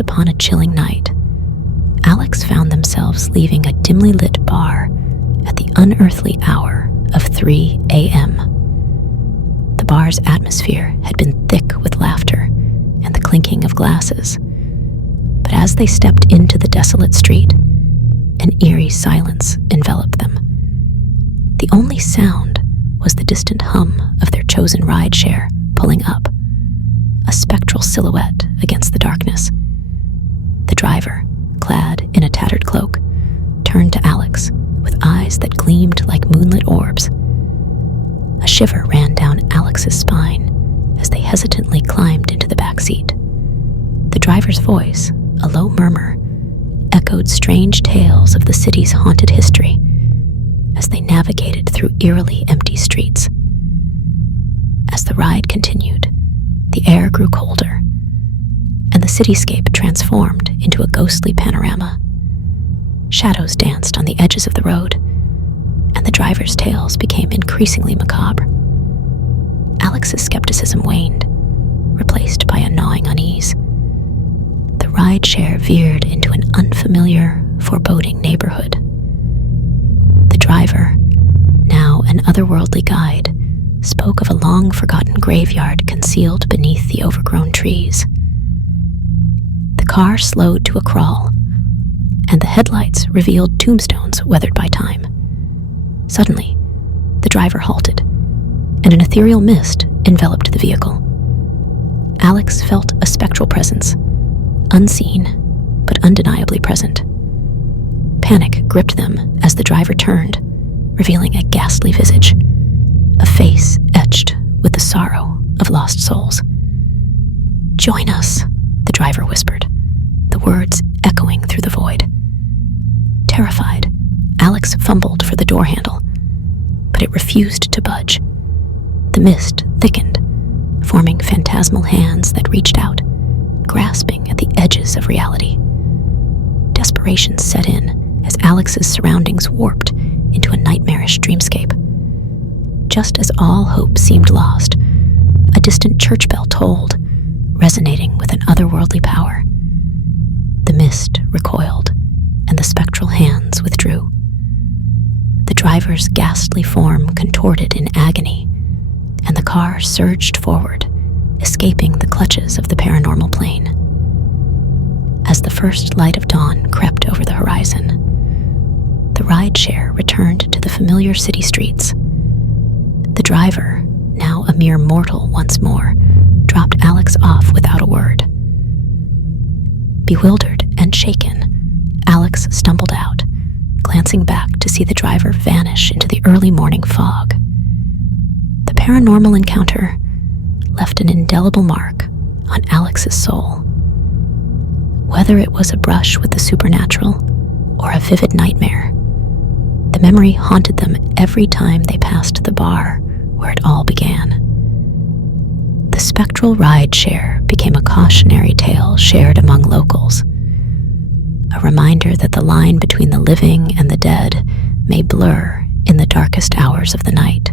once upon a chilling night, Alex found themselves leaving a dimly lit bar at the unearthly hour of 3 a.m. The bar's atmosphere had been thick with laughter and the clinking of glasses, but as they stepped into the desolate street, an eerie silence enveloped them. The only sound was the distant hum of their chosen rideshare pulling up, a spectral silhouette against the darkness. The driver, clad in a tattered cloak, turned to Alex with eyes that gleamed like moonlit orbs. A shiver ran down Alex's spine as they hesitantly climbed into the back seat. The driver's voice, a low murmur, echoed strange tales of the city's haunted history as they navigated through eerily empty streets. As the ride continued, the air grew colder, and the cityscape transformed into a ghostly panorama. Shadows danced on the edges of the road, and the driver's tales became increasingly macabre. Alex's skepticism waned, replaced by a gnawing unease. The rideshare veered into an unfamiliar, foreboding neighborhood. The driver, now an otherworldly guide, spoke of a long-forgotten graveyard concealed beneath the overgrown trees. The car slowed to a crawl, and the headlights revealed tombstones weathered by time. Suddenly, the driver halted, and an ethereal mist enveloped the vehicle. Alex felt a spectral presence, unseen but undeniably present. Panic gripped them as the driver turned, revealing a ghastly visage, a face etched with the sorrow of lost souls. "Join us," the driver whispered, the words echoing through the void. Terrified, Alex fumbled for the door handle, but it refused to budge. The mist thickened, forming phantasmal hands that reached out, grasping at the edges of reality. Desperation set in as Alex's surroundings warped into a nightmarish dreamscape. Just as all hope seemed lost, a distant church bell tolled, resonating with an otherworldly power. The mist recoiled, and the spectral hands withdrew. The driver's ghastly form contorted in agony, and the car surged forward, escaping the clutches of the paranormal plane. As the first light of dawn crept over the horizon, the rideshare returned to the familiar city streets. The driver, now a mere mortal once more, dropped Alex off without a word. Bewildered and shaken, Alex stumbled out, glancing back to see the driver vanish into the early morning fog. The paranormal encounter left an indelible mark on Alex's soul. Whether it was a brush with the supernatural or a vivid nightmare, the memory haunted them every time they passed the bar where it all began. The spectral rideshare became a cautionary tale shared among locals, a reminder that the line between the living and the dead may blur in the darkest hours of the night.